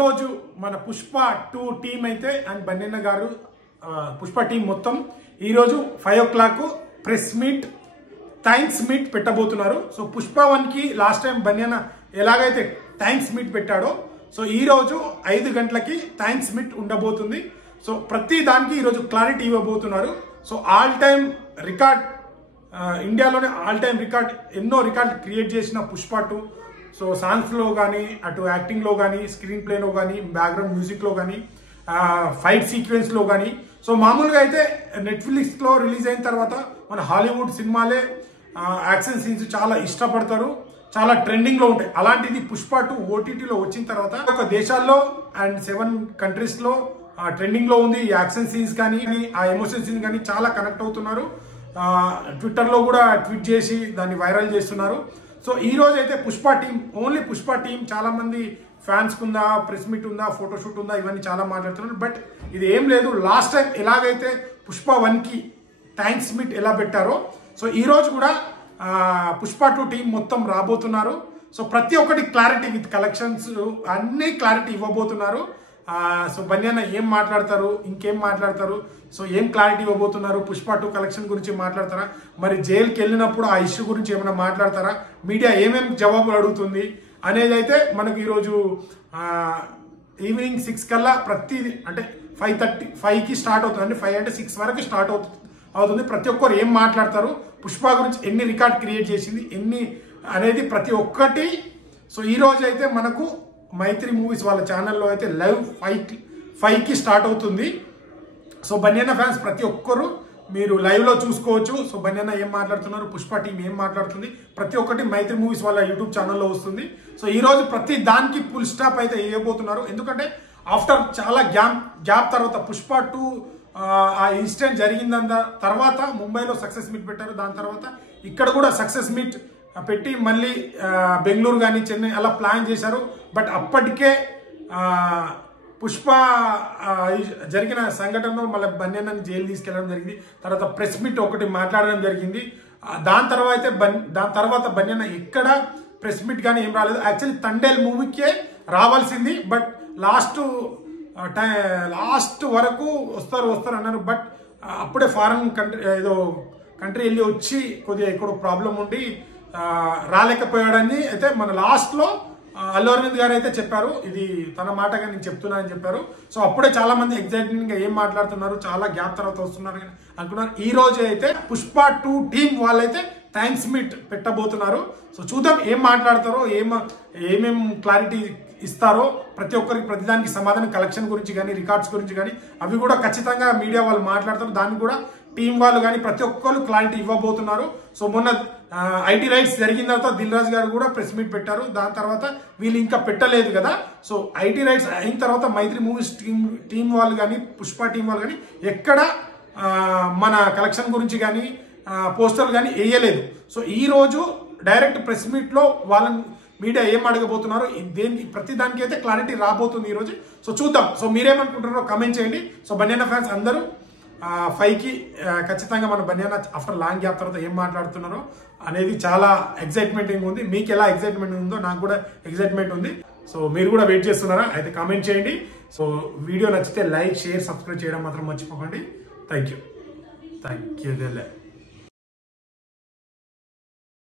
రోజు మన పుష్ప 2 టీం అయితే అండ్ బన్నెన్న గారు పుష్ప టీం మొత్తం ఈ రోజు 5 o'clock press meet thanks meet పెట్టబోతున్నారు. సో పుష్ప 1 కి లాస్ట్ టైం బన్నెన్న ఎలాగైతే థ్యాంక్స్ మీట్ పెట్టాడో సో ఈ రోజు 5 గంటలకి థ్యాంక్స్ మీట్ ఉండబోతుంది. సో ప్రతి దానికి ఈ రోజు క్లారిటీ ఇవ్వబోతున్నారు. సో ఆల్ టైమ్ రికార్డ్ ఇండియాలోనే ఆల్ టైమ్ రికార్డ్ ఎన్నో రికార్డ్ క్రియేట్ చేసిన పుష్ప 2. సో సాంగ్స్లో కానీ అటు యాక్టింగ్లో కానీ స్క్రీన్ ప్లేలో కానీ బ్యాక్గ్రౌండ్ మ్యూజిక్లో కానీ ఫైట్ సీక్వెన్స్లో కానీ సో మామూలుగా అయితే నెట్ఫ్లిక్స్లో రిలీజ్ అయిన తర్వాత మన హాలీవుడ్ సినిమాలే యాక్షన్ సీన్స్ చాలా ఇష్టపడతారు, చాలా ట్రెండింగ్లో ఉంటాయి. అలాంటిది పుష్ప 2 ఓటీటీలో వచ్చిన తర్వాత ఒక దేశాల్లో అండ్ 7 కంట్రీస్లో ట్రెండింగ్లో ఉంది. ఈ యాక్షన్ సీన్స్ కానీ ఆ ఎమోషన్ సీన్స్ కానీ చాలా కనెక్ట్ అవుతున్నారు. ట్విట్టర్లో కూడా ట్వీట్ చేసి దాన్ని వైరల్ చేస్తున్నారు. సో ఈ రోజు అయితే Pushpa team only Pushpa team చాలా మంది ఫ్యాన్స్ ఉందా, ప్రెస్ మీట్ ఉందా, ఫోటోషూట్ ఉందా, ఇవన్నీ చాలా మాట్లాడుతున్నారు. బట్ ఇది ఏం లేదు, లాస్ట్ టైం ఎలాగైతే పుష్ప 1 కి థ్యాంక్స్ మీట్ ఎలా పెట్టారో సో ఈ రోజు కూడా పుష్ప 2 టీం మొత్తం రాబోతున్నారు. సో ప్రతి ఒక్కటి క్లారిటీ విత్ కలెక్షన్స్ అన్ని క్లారిటీ ఇవ్వబోతున్నారు. సో బన్నెన్న ఏం మాట్లాడతారు, ఇంకేం మాట్లాడతారు, సో ఏం క్లారిటీ ఇవ్వబోతున్నారు, పుష్ప 2 కలెక్షన్ గురించి మాట్లాడతారా, మరి జైలుకి వెళ్ళినప్పుడు ఆ ఇష్యూ గురించి ఏమైనా మాట్లాడతారా, మీడియా ఏమేమి జవాబులు అడుగుతుంది అనేది అయితే మనకు ఈరోజు ఈవినింగ్ 6 కల్లా ప్రతిదీ అంటే 5:35కి స్టార్ట్ అవుతుంది. అంటే 5 అంటే 6 వరకు స్టార్ట్ అవుతుంది. ప్రతి ఒక్కరు ఏం మాట్లాడతారు, పుష్ప గురించి ఎన్ని రికార్డ్ క్రియేట్ చేసింది ఎన్ని అనేది ప్రతి ఒక్కటి. సో ఈ రోజు అయితే మనకు మైత్రి మూవీస్ వాళ్ళ ఛానల్లో అయితే లైవ్ 5కి స్టార్ట్ అవుతుంది. సో బన్నెన్న ఫ్యాన్స్ ప్రతి ఒక్కరు మీరు లైవ్లో చూసుకోవచ్చు. సో బన్నెన్న ఏం మాట్లాడుతున్నారు, పుష్ప టీం ఏం మాట్లాడుతుంది, ప్రతి ఒక్కటి మైత్రి మూవీస్ వాళ్ళ యూట్యూబ్ ఛానల్లో వస్తుంది. సో ఈ రోజు ప్రతి దానికి ఫుల్ స్టాప్ అయితే వేయబోతున్నారు. ఎందుకంటే ఆఫ్టర్ చాలా గ్యాప్ తర్వాత పుష్ప 2 ఆ ఇన్సిడెంట్ జరిగిందంత తర్వాత ముంబైలో సక్సెస్ మీట్ పెట్టారు. దాని తర్వాత ఇక్కడ కూడా సక్సెస్ మీట్ పెట్టి మళ్ళీ బెంగళూరు కానీ చెన్నై అలా ప్లాన్ చేశారు. బట్ అప్పటికే పుష్ప జరిగిన సంఘటనలో మళ్ళీ బన్నెన్నని జైలు తీసుకెళ్లడం జరిగింది. తర్వాత ప్రెస్ మీట్ ఒకటి మాట్లాడడం జరిగింది. దాని తర్వాత బన్నెన్న ఎక్కడ ప్రెస్ మీట్ కానీ ఏం రాలేదు. యాక్చువల్లీ తండేల్ మూవీకే రావాల్సింది. బట్ లాస్ట్ వరకు వస్తారు అన్నారు. బట్ అప్పుడే ఫారెన్ కంట్రీ వెళ్ళి వచ్చి కొద్దిగా ఎక్కడో ప్రాబ్లం ఉండి రాలేకపోయాడని అయితే మన లాస్ట్లో అల్లు అరవింద్ గారు అయితే చెప్పారు. ఇది తన మాటగా నేను చెప్తున్నానని చెప్పారు. సో అప్పుడే చాలా మంది ఎగ్జైట్మెంట్ గా ఏం మాట్లాడుతున్నారు, చాలా గ్యాప్ తర్వాత వస్తున్నారు అనుకున్నారు. ఈ రోజు అయితే పుష్ప 2 టీం వాళ్ళైతే థ్యాంక్స్ మీట్ పెట్టబోతున్నారు. సో చూద్దాం ఏం మాట్లాడతారో, ఏమేం క్లారిటీ ఇస్తారో, ప్రతి ఒక్కరికి ప్రతిదానికి సమాధానం, కలెక్షన్ గురించి కానీ రికార్డ్స్ గురించి కానీ అవి కూడా ఖచ్చితంగా మీడియా వాళ్ళు మాట్లాడతారు. దాన్ని కూడా టీం వాళ్ళు కానీ ప్రతి ఒక్కరు క్లారిటీ ఇవ్వబోతున్నారు. సో మొన్న ఐటీ రైట్స్ జరిగిన తర్వాత దిల్ రాజు గారు కూడా ప్రెస్ మీట్ పెట్టారు. దాని తర్వాత వీళ్ళు ఇంకా పెట్టలేదు కదా. సో ఐటీ రైట్స్ అయిన తర్వాత మైత్రి మూవీస్ టీం వాళ్ళు కానీ పుష్ప టీం వాళ్ళు కానీ ఎక్కడ మన కలెక్షన్ గురించి కానీ పోస్టర్లు కానీ వేయలేదు. సో ఈ రోజు డైరెక్ట్ ప్రెస్ మీట్లో వాళ్ళని మీడియా ఏం అడగబోతున్నారు, దేనికి ప్రతి దానికి అయితే క్లారిటీ రాబోతుంది ఈరోజు. సో చూద్దాం. సో మీరేమనుకుంటున్నారో కమెంట్ చేయండి. సో బన్నెన్న ఫ్యాన్స్ అందరూ 5కి ఖచ్చితంగా మన బన్నెన్న ఆఫ్టర్ లాంగ్ గ్యాప్ తర్వాత ఏం మాట్లాడుతున్నారో అనేది చాలా ఎగ్జైట్మెంటింగ్ ఉంది. మీకు ఎలా ఎగ్జైట్మెంట్ ఉందో నాకు కూడా ఎగ్జైట్మెంట్ ఉంది. సో మీరు కూడా వెయిట్ చేస్తున్నారా అయితే కామెంట్ చేయండి. సో వీడియో నచ్చితే లైక్, షేర్, సబ్స్క్రైబ్ చేయడం మాత్రం మర్చిపోకండి. Thank you.